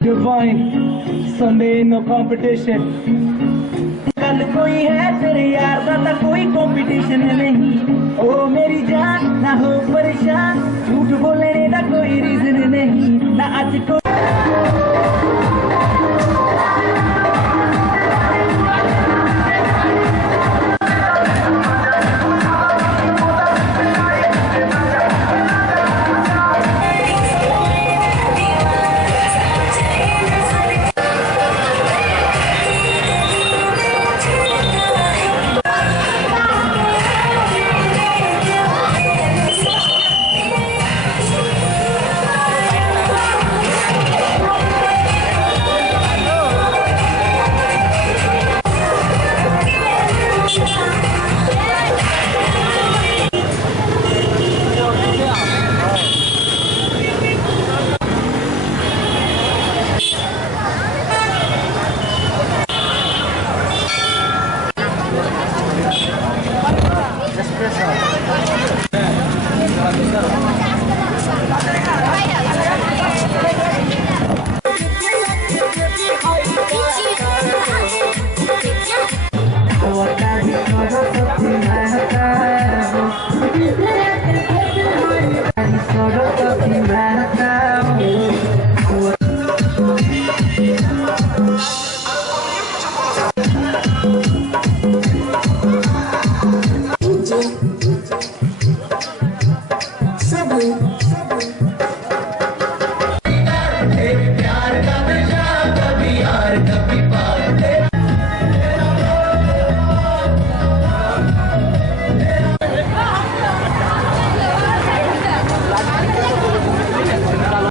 Divine, Sunday no competition. कल कोई है तेरे यार का कोई कंपटीशन नहीं। ओ मेरी जान ना हो परेशान, झूठ बोलने का कोई रीजन नहीं ना आज को।